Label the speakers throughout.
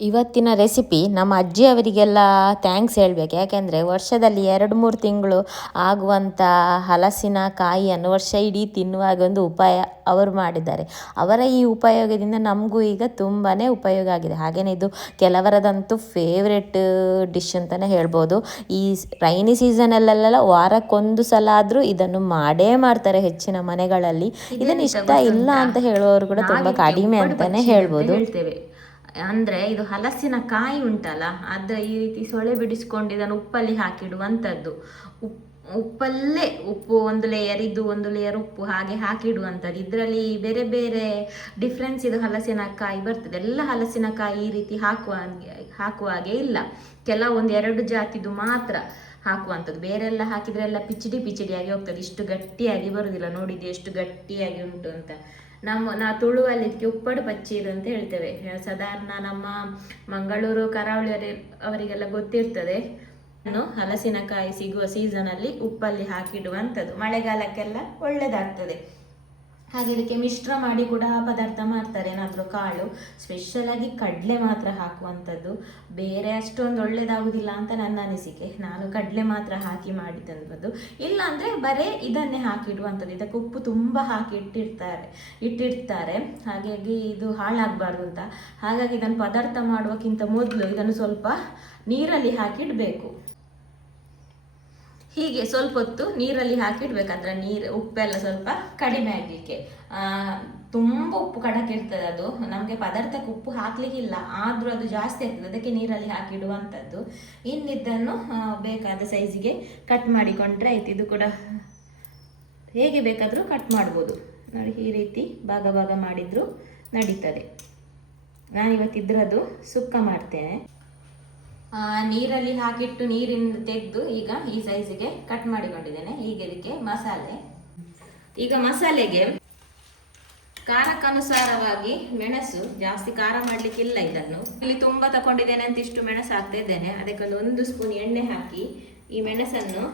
Speaker 1: ಇವತ್ತಿನ ರೆಸಿಪಿ ನಮ್ಮ ಅಜ್ಜಿಯವರಿಗೆಲ್ಲ ಥ್ಯಾಂಕ್ಸ್ ಹೇಳಬೇಕು. ಯಾಕೆಂದರೆ ವರ್ಷದಲ್ಲಿ ಎರಡು ಮೂರು ತಿಂಗಳು ಆಗುವಂಥ ಹಲಸಿನ ಕಾಯಿಯನ್ನು ವರ್ಷ ಇಡೀ ತಿನ್ನುವಾಗ ಒಂದು ಉಪಾಯ ಅವರು ಮಾಡಿದ್ದಾರೆ. ಅವರ ಈ ಉಪಯೋಗದಿಂದ ನಮಗೂ ಈಗ ತುಂಬಾ ಉಪಯೋಗ ಆಗಿದೆ. ಹಾಗೆಯೇ ಇದು ಕೆಲವರದಂತೂ ಫೇವ್ರೆಟ್ ಡಿಶ್ ಅಂತಲೇ ಹೇಳ್ಬೋದು. ಈ ರೈನಿ ಸೀಸನಲ್ಲೆಲ್ಲ ವಾರಕ್ಕೊಂದು ಸಲ ಆದರೂ ಇದನ್ನು ಮಾಡೇ ಮಾಡ್ತಾರೆ ಹೆಚ್ಚಿನ ಮನೆಗಳಲ್ಲಿ. ಇದನ್ನು ಇಷ್ಟ ಇಲ್ಲ ಅಂತ ಹೇಳುವವರು ಕೂಡ ತುಂಬ ಕಡಿಮೆ ಅಂತಲೇ ಹೇಳ್ಬೋದು.
Speaker 2: ಹೇಳ್ತೇವೆ. ಅಂದ್ರೆ ಇದು ಹಲಸಿನ ಕಾಯಿ ಉಂಟಲ್ಲ, ಅದ ಈ ರೀತಿ ಸೊಳೆ ಬಿಡಿಸ್ಕೊಂಡು ಇದನ್ನು ಉಪ್ಪಲ್ಲಿ ಹಾಕಿಡುವಂಥದ್ದು ಉಪ್, ಉಪ್ಪಲ್ಲೇ ಉಪ್ಪು ಒಂದು ಲೇಯರ್ ಇದು ಒಂದು ಲೇಯರ್ ಉಪ್ಪು ಹಾಗೆ ಹಾಕಿಡುವಂಥದ್ದು ಇದರಲ್ಲಿ ಬೇರೆ ಬೇರೆ ಡಿಫ್ರೆನ್ಸ್ ಇದು ಹಲಸಿನಕಾಯಿ ಬರ್ತದೆ. ಎಲ್ಲ ಹಲಸಿನಕಾಯಿ ಈ ರೀತಿ ಹಾಕುವ ಹಾಕುವ ಹಾಗೆ ಇಲ್ಲ. ಕೆಲವೊಂದು ಎರಡು ಜಾತಿದು ಮಾತ್ರ ಹಾಕುವಂಥದ್ದು ಬೇರೆಲ್ಲ ಹಾಕಿದ್ರೆ ಎಲ್ಲ ಪಿಚಿಡಿ ಪಿಚಿಡಿಯಾಗಿ ಹೋಗ್ತದೆ. ಇಷ್ಟು ಗಟ್ಟಿಯಾಗಿ ಬರುವುದಿಲ್ಲ ನೋಡಿದ್ದು ಎಷ್ಟು ಗಟ್ಟಿಯಾಗಿ ಉಂಟು ಅಂತ. ನಮ್ಮ, ನಾ ತುಳುವಲ್ಲಿ ಇದಕ್ಕೆ ಉಪ್ಪಡು ಪಚ್ಚೀರು ಅಂತ ಹೇಳ್ತೇವೆ. ಸಾಧಾರಣ ನಮ್ಮ ಮಂಗಳೂರು, ಕರಾವಳಿ ಅವರಿಗೆಲ್ಲ ಗೊತ್ತಿರ್ತದೆ. ಹಲಸಿನಕಾಯಿ ಸಿಗುವ ಸೀಸನ್ ಅಲ್ಲಿ ಉಪ್ಪಲ್ಲಿ ಹಾಕಿಡುವಂಥದ್ದು. ಮಳೆಗಾಲಕ್ಕೆಲ್ಲ ಒಳ್ಳೆಯದಾಗ್ತದೆ ಹಾಗೆ ಇದಕ್ಕೆ ಮಿಶ್ರ ಮಾಡಿ ಕೂಡ ಪದಾರ್ಥ ಮಾಡ್ತಾರೆ. ಏನಾದರೂ ಕಾಳು ಸ್ಪೆಷಲ್ ಆಗಿ ಕಡಲೆ ಮಾತ್ರ ಹಾಕುವಂಥದ್ದು. ಬೇರೆ ಅಷ್ಟೊಂದು ಒಳ್ಳೆಯದಾಗುವುದಿಲ್ಲ ಅಂತ ನನ್ನ ಅನಿಸಿಕೆ. ನಾನು ಕಡಲೆ ಮಾತ್ರ ಹಾಕಿ ಮಾಡಿದಂಥದ್ದು. ಇಲ್ಲ ಅಂದರೆ ಬರೇ ಇದನ್ನೇ ಹಾಕಿಡುವಂಥದ್ದು ಇದಕ್ಕೆ ಉಪ್ಪು ತುಂಬ ಹಾಕಿ ಇಟ್ಟಿರ್ತಾರೆ ಇಟ್ಟಿರ್ತಾರೆ. ಹಾಗಾಗಿ ಇದು ಹಾಳಾಗಬಾರ್ದು ಅಂತ. ಹಾಗಾಗಿ ಇದನ್ನು ಪದಾರ್ಥ ಮಾಡುವಕ್ಕಿಂತ ಮೊದಲು ಇದನ್ನು ಸ್ವಲ್ಪ ನೀರಲ್ಲಿ ಹಾಕಿಡಬೇಕು ಹೀಗೆ ಸ್ವಲ್ಪ ಹೊತ್ತು ನೀರಲ್ಲಿ ಹಾಕಿಡ್ಬೇಕಂದ್ರೆ ನೀರು, ಉಪ್ಪೆಲ್ಲ ಸ್ವಲ್ಪ ಕಡಿಮೆ ಆಗಲಿಕ್ಕೆ. ತುಂಬ ಉಪ್ಪು ಕಡಕ್ಕೆ ಇರ್ತದೆ ಅದು. ನಮಗೆ ಪದಾರ್ಥಕ್ಕೆ ಉಪ್ಪು ಹಾಕ್ಲಿಕ್ಕಿಲ್ಲ, ಆದರೂ ಅದು ಜಾಸ್ತಿ ಆಗ್ತದೆ. ಅದಕ್ಕೆ ನೀರಲ್ಲಿ ಹಾಕಿಡುವಂಥದ್ದು. ಇನ್ನಿದ್ದನ್ನು ಬೇಕಾದ ಸೈಜಿಗೆ ಕಟ್ ಮಾಡಿಕೊಂಡ್ರೆ ಆಯ್ತು. ಇದು ಕೂಡ ಹೇಗೆ ಬೇಕಾದರೂ ಕಟ್ ಮಾಡ್ಬೋದು. ನೋಡಿ, ಈ ರೀತಿ ಭಾಗ ಭಾಗ ಮಾಡಿದರೂ ನಡೀತದೆ. ನಾನಿವತ್ತಿದ್ರದ್ದು ಸುಕ್ಕ ಮಾಡ್ತೇನೆ. ನೀರಲ್ಲಿ ಹಾಕಿಟ್ಟು ನೀರಿಂದ ತೆಗೆದು ಈಗ ಈ ಸೈಜಿಗೆ ಕಟ್ ಮಾಡಿಕೊಂಡಿದ್ದೇನೆ. ಈಗ ಇದಕ್ಕೆ ಮಸಾಲೆ. ಈಗ ಮಸಾಲೆಗೆ ಖಾರಕ್ಕನುಸಾರವಾಗಿ ಮೆಣಸು. ಜಾಸ್ತಿ ಖಾರ ಮಾಡಲಿಕ್ಕಿಲ್ಲ ಇದನ್ನು. ಇಲ್ಲಿ ತುಂಬ ತಗೊಂಡಿದ್ದೇನೆ ಅಂತ ಇಷ್ಟು ಮೆಣಸು ಹಾಕ್ತಾ ಇದ್ದೇನೆ. ಅದಕ್ಕೊಂದು ಒಂದು ಸ್ಪೂನ್ ಎಣ್ಣೆ ಹಾಕಿ ಈ ಮೆಣಸನ್ನು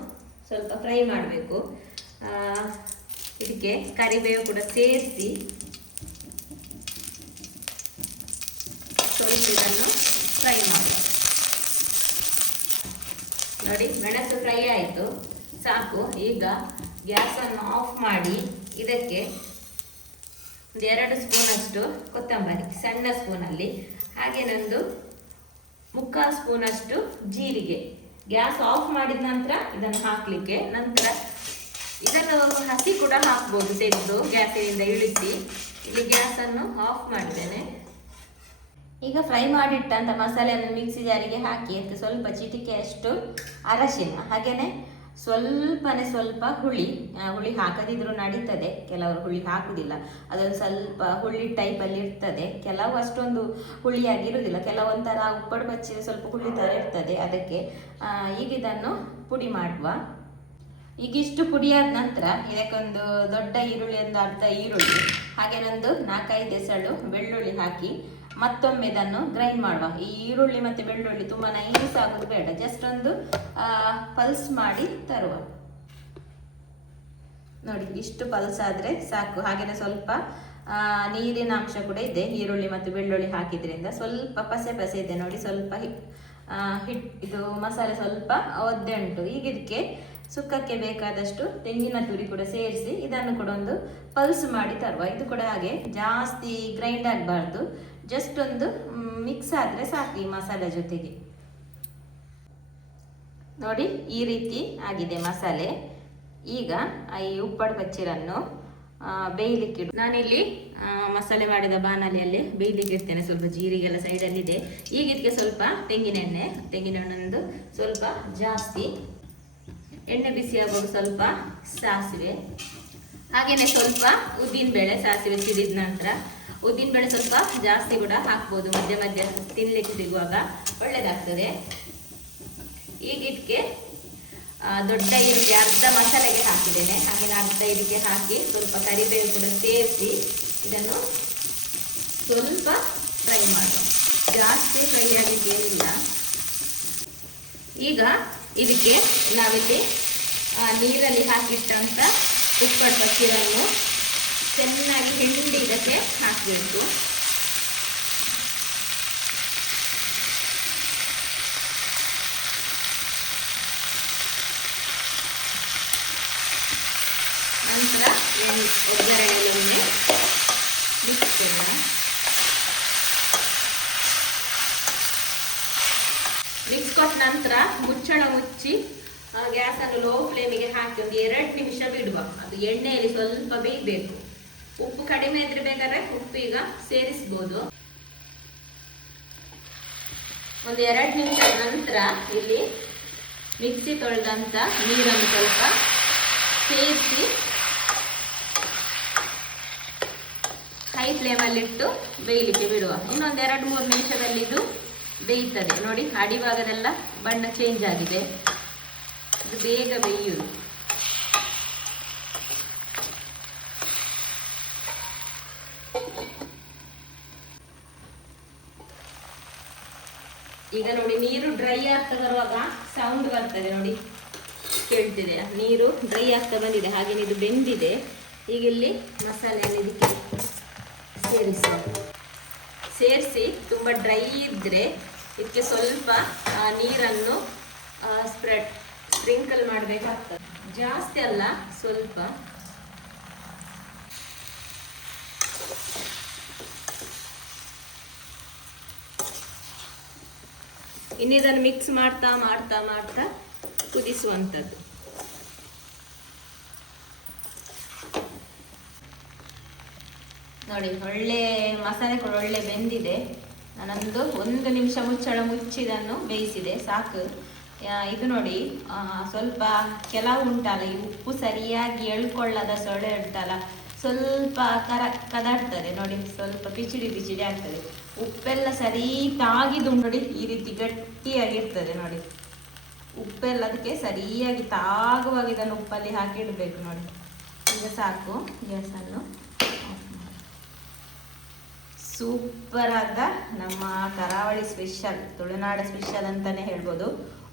Speaker 2: ಸ್ವಲ್ಪ ಫ್ರೈ ಮಾಡಬೇಕು. ಇದಕ್ಕೆ ಕರಿಬೇವು ಕೂಡ ಸೇರಿಸಿ ಸ್ವಲ್ಪ ಇದನ್ನು ಫ್ರೈ ಮಾಡಿ ನೋಡಿ, ಮೆಣಸು ಫ್ರೈ ಆಯಿತು. ಸಾಕು, ಈಗ ಗ್ಯಾಸನ್ನು ಆಫ್ ಮಾಡಿ, ಇದಕ್ಕೆ ಒಂದು ಎರಡು ಸ್ಪೂನಷ್ಟು ಕೊತ್ತಂಬರಿ, ಸಣ್ಣ ಸ್ಪೂನಲ್ಲಿ ಹಾಗೇನೊಂದು ಮುಕ್ಕಾಲು ಸ್ಪೂನಷ್ಟು ಜೀರಿಗೆ. ಗ್ಯಾಸ್ ಆಫ್ ಮಾಡಿದ ನಂತರ ಇದನ್ನು ಹಾಕಲಿಕ್ಕೆ, ನಂತರ ಇದನ್ನು ಹಸಿ ಕೂಡ ಹಾಕ್ಬೋದು ತೆಗೆದು ಗ್ಯಾಸಿನಿಂದ ಇಳಿಸಿ. ಇಲ್ಲಿ ಗ್ಯಾಸನ್ನು ಆಫ್ ಮಾಡಿದ್ದೇನೆ. ಈಗ ಫ್ರೈ ಮಾಡಿಟ್ಟಂಥ ಮಸಾಲೆಯನ್ನು ಮಿಕ್ಸಿ ಜಾರಿಗೆ ಹಾಕಿ ಅದಕ್ಕೆ ಸ್ವಲ್ಪ ಚಿಟಿಕೆ ಅಷ್ಟು ಅರಶಿನ ಹಾಗೆಯೇ ಸ್ವಲ್ಪನೇ ಸ್ವಲ್ಪ ಹುಳಿ ಹುಳಿ ಹಾಕದಿದ್ರೂ ನಡೀತದೆ. ಕೆಲವರು ಹುಳಿ ಹಾಕುವುದಿಲ್ಲ ಅದೊಂದು ಸ್ವಲ್ಪ ಹುಳಿ ಟೈಪಲ್ಲಿ ಇರ್ತದೆ. ಕೆಲವು ಅಷ್ಟೊಂದು ಹುಳಿಯಾಗಿರುವುದಿಲ್ಲ ಕೆಲವೊಂಥರ ಉಪ್ಪಡು ಬಚ್ಚಿ ಸ್ವಲ್ಪ ಹುಳಿ ಥರ ಇರ್ತದೆ. ಅದಕ್ಕೆ ಈಗ ಇದನ್ನು ಪುಡಿ ಮಾಡುವ. ಈಗಿಷ್ಟು ಪುಡಿಯಾದ ನಂತರ ಇದಕ್ಕೊಂದು ದೊಡ್ಡ ಈರುಳ್ಳಿ, ಒಂದು ಅರ್ಧ ಈರುಳ್ಳಿ ಹಾಗೇನೊಂದು ನಾಲ್ಕೈದು ಎಸಳು ಬೆಳ್ಳುಳ್ಳಿ ಹಾಕಿ ಮತ್ತೊಮ್ಮೆ ಇದನ್ನು ಗ್ರೈಂಡ್ ಮಾಡುವ. ಈ ಈರುಳ್ಳಿ ಮತ್ತು ಬೆಳ್ಳುಳ್ಳಿ ತುಂಬ ನೈಸ್ ಆಗೋದು ಬೇಡ. ಜಸ್ಟ್ ಒಂದು ಪಲ್ಸ್ ಮಾಡಿ ತರುವ. ನೋಡಿ, ಇಷ್ಟು ಪಲ್ಸ್ ಆದರೆ ಸಾಕು. ಹಾಗೆಯೇ ಸ್ವಲ್ಪ ನೀರಿನ ಅಂಶ ಕೂಡ ಇದೆ. ಈರುಳ್ಳಿ ಮತ್ತು ಬೆಳ್ಳುಳ್ಳಿ ಹಾಕಿದ್ರಿಂದ ಸ್ವಲ್ಪ ಪಸೆ ಪಸೆ ಇದೆ. ನೋಡಿ, ಸ್ವಲ್ಪ ಹಿಟ್, ಇದು ಮಸಾಲೆ ಸ್ವಲ್ಪ ಒದ್ದೆ ಉಂಟು ಈಗ ಇದಕ್ಕೆ ಸುಕ್ಕಕ್ಕೆ ಬೇಕಾದಷ್ಟು ತೆಂಗಿನ ತುರಿ ಕೂಡ ಸೇರಿಸಿ ಇದನ್ನು ಕೂಡ ಒಂದು ಪಲ್ಸ್ ಮಾಡಿ ತರುವ. ಇದು ಕೂಡ ಹಾಗೆ ಜಾಸ್ತಿ ಗ್ರೈಂಡ್ ಆಗಬಾರ್ದು. ಜಸ್ಟ್ ಒಂದು ಮಿಕ್ಸ್ ಆದರೆ ಸಾಕು ಈ ಮಸಾಲೆ ಜೊತೆಗೆ. ನೋಡಿ, ಈ ರೀತಿ ಆಗಿದೆ ಮಸಾಲೆ. ಈಗ ಈ ಉಪ್ಪಡು ಬಚ್ಚಿರನ್ನು ಬೇಯಲಿಕ್ಕಿಡು ನಾನಿಲ್ಲಿ ಮಸಾಲೆ ಮಾಡಿದ ಬಾಣಲಿಯಲ್ಲಿ ಬೇಯಲಿಕ್ಕೆ ಇಡ್ತೇನೆ. ಸ್ವಲ್ಪ ಜೀರಿಗೆಲ್ಲ ಸೈಡಲ್ಲಿದೆ. ಈಗ ಇದಕ್ಕೆ ಸ್ವಲ್ಪ ತೆಂಗಿನ ಎಣ್ಣೆ ತೆಂಗಿನ ಎಣ್ಣೆ ಒಂದು ಸ್ವಲ್ಪ ಜಾಸ್ತಿ. ಎಣ್ಣೆ ಬಿಸಿ ಆಗುವಾಗ ಸ್ವಲ್ಪ ಸಾಸಿವೆ. ಹಾಗೆಯೇ ಸ್ವಲ್ಪ ಉದ್ದಿನ ಬೇಳೆ ಸಾಸಿವೆ ಸಿಡಿದ ನಂತರ ಉದ್ದಿನ ಬೇಳೆ ಸ್ವಲ್ಪ ಜಾಸ್ತಿ ಕೂಡ ಹಾಕ್ಬೋದು. ಮಧ್ಯ ಮಧ್ಯ ತಿನ್ಲಿಕ್ಕೆ ಸಿಗುವಾಗ ಒಳ್ಳೇದಾಗ್ತದೆ. ಈಗ ಇದಕ್ಕೆ ದೊಡ್ಡ ಇದಕ್ಕೆ ಅರ್ಧ ಮಸಾಲೆಗೆ ಹಾಕಿದ್ದೇನೆ. ಹಾಗೆ ಅರ್ಧ ಇದಕ್ಕೆ ಹಾಕಿ ಸ್ವಲ್ಪ ಕರಿಬೇವು ಕೂಡ ಸೇರಿಸಿ ಇದನ್ನು ಸ್ವಲ್ಪ ಫ್ರೈ ಮಾಡಿ ಜಾಸ್ತಿ ಫ್ರೈ ಆಗಲಿಕ್ಕೆ ಏನಿಲ್ಲ ಈಗ ಇದಕ್ಕೆ ನಾವಿಲ್ಲಿ ನೀರಲ್ಲಿ ಹಾಕಿಟ್ಟಂಥ ಉಪ್ಪಟ್ಟು ಪಚ್ಚೀರನ್ನು ಚೆನ್ನಾಗಿ ಹಿಂಡಿ ಇದಕ್ಕೆ ಹಾಕಬೇಕು. ನಂತರ ಒಗ್ಗರಣೆ ಬಿಡ್ತೇನೆ ಮಿಕ್ಸ್ ಕೊಟ್ಟ ನಂತರ ಮುಚ್ಚಳ ಮುಚ್ಚಿ ಗ್ಯಾಸನ್ನು ಲೋ ಫ್ಲೇಮಿಗೆ ಹಾಕಿ ಒಂದು ಎರಡು ನಿಮಿಷ ಬಿಡುವ. ಅದು ಎಣ್ಣೆಯಲ್ಲಿ ಸ್ವಲ್ಪ ಬೇಯಬೇಕು. ಉಪ್ಪು ಕಡಿಮೆ ಇದ್ರೆ ಬೇಕಾದ್ರೆ ಉಪ್ಪು ಈಗ ಸೇರಿಸ್ಬೋದು. ಒಂದು ಎರಡು ನಿಮಿಷದ ನಂತರ ಇಲ್ಲಿ ಮಿಕ್ಸಿ ತೊಳೆದಂಥ ನೀರನ್ನು ಸ್ವಲ್ಪ ಸೇರಿಸಿ ಹೈ ಫ್ಲೇಮಲ್ಲಿಟ್ಟು ಬೇಯಲಿಕ್ಕೆ ಬಿಡುವ. ಇನ್ನೊಂದು ಎರಡು ಮೂರು ನಿಮಿಷದಲ್ಲಿ ಇದು ಬೇಯ್ತದೆ. ನೋಡಿ ಅಡಿಭಾಗದೆಲ್ಲ ಬಣ್ಣ ಚೇಂಜ್ ಆಗಿದೆ. ಇದು ಬೇಗ ಬೇಯುವುದು. ಈಗ ನೋಡಿ ನೀರು ಡ್ರೈ ಆಗ್ತಾ ಬರುವಾಗ ಸೌಂಡ್ ಬರ್ತದೆ ನೋಡಿ. ಕೇಳ್ತಿದೆ. ನೀರು ಡ್ರೈ ಆಗ್ತಾ ಬಂದಿದೆ. ಹಾಗೆ ಇದು ಬೆಂದಿದೆ. ಈಗ ಇಲ್ಲಿ ಮಸಾಲೆಯನ್ನು ಇದಕ್ಕೆ ಸೇರಿಸಿ. ಸೇರಿಸಿ ತುಂಬ ಡ್ರೈ ಇದ್ದರೆ ಇದಕ್ಕೆ ಸ್ವಲ್ಪ ನೀರನ್ನು ಸ್ಪ್ರೆಡ್ ಸ್ಪ್ರಿಂಕಲ್ ಮಾಡಬೇಕಾಗ್ತದೆ. ಜಾಸ್ತಿ ಅಲ್ಲ, ಸ್ವಲ್ಪ. ಇನ್ನು ಇದನ್ನು ಮಿಕ್ಸ್ ಮಾಡ್ತಾ ಮಾಡ್ತಾ ಮಾಡ್ತಾ ಕುದಿಸುವಂಥದ್ದು. ನೋಡಿ, ಒಳ್ಳೆ ಮಸಾಲೆ ಕೂಡ ಒಳ್ಳೆ ಬೆಂದಿದೆ. ನಾನೊಂದು ಒಂದು ನಿಮಿಷ ಮುಚ್ಚಳ ಮುಚ್ಚಿದನ್ನು ಬೇಯಿಸಿದೆ, ಸಾಕು. ಇದು ನೋಡಿ ಸ್ವಲ್ಪ ಕೆಲವು ಉಂಟಲ್ಲ, ಈ ಉಪ್ಪು ಸರಿಯಾಗಿ ಎಳ್ಕೊಳ್ಳದ ಸೊಳ್ಳೆ ಉಂಟಲ್ಲ, ಸ್ವಲ್ಪ ಕರ, ಕದಾಡ್ತದೆ. ನೋಡಿ, ಸ್ವಲ್ಪ ಪಿಚಿಡಿ ಪಿಚಿಡಿ ಆಗ್ತದೆ. ಉಪ್ಪೆಲ್ಲ ಸರಿ ತಾಗಿದ್ದು ನೋಡಿ ಈ ರೀತಿ ಗಟ್ಟಿಯಾಗಿರ್ತದೆ ನೋಡಿ. ಉಪ್ಪೆಲ್ಲ ಅದಕ್ಕೆ ಸರಿಯಾಗಿ ತಾಗುವಾಗ ಇದನ್ನು ಉಪ್ಪಲ್ಲಿ ಹಾಕಿಡಬೇಕು ನೋಡಿ. ಈಗ ಸಾಕು, ಗ್ಯಾಸನ್ನು ಸೂಪರ್ ಆದ ನಮ್ಮ ಕರಾವಳಿ ಸ್ಪೆಷಲ್, ತುಳುನಾಡ ಸ್ಪೆಷಲ್ ಅಂತಾನೆ ಹೇಳ್ಬೋದು.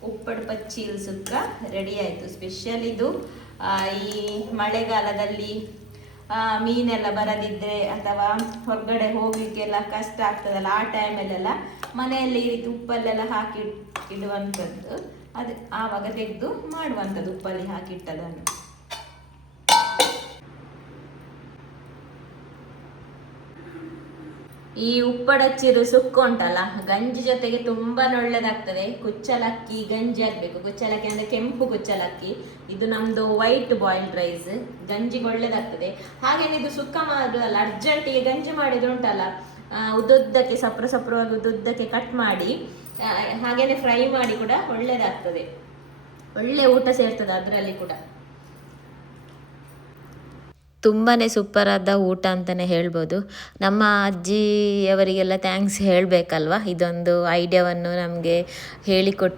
Speaker 2: ಉಪ್ಪಡ್ ಪಚ್ಚಿ ಸುಕ್ಕ ರೆಡಿ ಆಯಿತು. ಸ್ಪೆಷಲ್ ಇದು ಈ ಮಳೆಗಾಲದಲ್ಲಿ ಮೀನೆಲ್ಲ ಬರದಿದ್ರೆ ಅಥವಾ ಹೊರಗಡೆ ಹೋಗ್ಲಿಕ್ಕೆಲ್ಲ ಕಷ್ಟ ಆಗ್ತದಲ್ಲ, ಆ ಟೈಮಲ್ಲೆಲ್ಲ ಮನೆಯಲ್ಲಿ ಈ ರೀತಿ ಉಪ್ಪಲ್ಲೆಲ್ಲ ಹಾಕಿ ಇಡುವಂಥದ್ದು. ಅದು ಆವಾಗ ತೆಗೆದು ಮಾಡುವಂಥದ್ದು, ಉಪ್ಪಲ್ಲಿ ಹಾಕಿಟ್ಟದನ್ನು ಈ ಉಪ್ಪಡಚ್ಚಿದು ಸುಕ್ಕ ಉಂಟಲ್ಲ, ಗಂಜಿ ಜೊತೆಗೆ ತುಂಬಾ ಒಳ್ಳೇದಾಗ್ತದೆ. ಕುಚ್ಚಲಕ್ಕಿ, ಗಂಜಿ ಆಗ್ಬೇಕು ಕುಚ್ಚಲಕ್ಕಿ ಅಂದ್ರೆ ಕೆಂಪು ಕುಚ್ಚಲಕ್ಕಿ. ಇದು ನಮ್ದು ವೈಟ್ ಬಾಯ್ಲ್ಡ್ ರೈಸ್ ಗಂಜಿಗೆ ಒಳ್ಳೇದಾಗ್ತದೆ. ಹಾಗೇನೆ ಇದು ಸುಕ್ಕ ಮಾಡುದಲ್ಲ, ಅರ್ಜೆಂಟಿಗೆ ಗಂಜಿ ಮಾಡಿದ್ರು ಉಂಟಲ್ಲ ಉದ್ದುದ್ದಕ್ಕೆ, ಸಪ್ರ ಸಪ್ರವಾಗಿ ಉದ್ದುದ್ದಕ್ಕೆ ಕಟ್ ಮಾಡಿ ಹಾಗೇನೆ ಫ್ರೈ ಮಾಡಿ ಕೂಡ ಒಳ್ಳೇದಾಗ್ತದೆ. ಒಳ್ಳೆ ಊಟ ಸೇರ್ತದೆ ಅದರಲ್ಲಿ ಕೂಡ.
Speaker 1: ತುಂಬಾ ಸೂಪರಾದ ಊಟ ಅಂತಲೇ ಹೇಳ್ಬೋದು. ನಮ್ಮ ಅಜ್ಜಿಯವರಿಗೆಲ್ಲ ಥ್ಯಾಂಕ್ಸ್ ಹೇಳಬೇಕಲ್ವ? ಇದೊಂದು ಐಡಿಯಾವನ್ನು ನಮಗೆ ಹೇಳಿಕೊಟ್ಟು.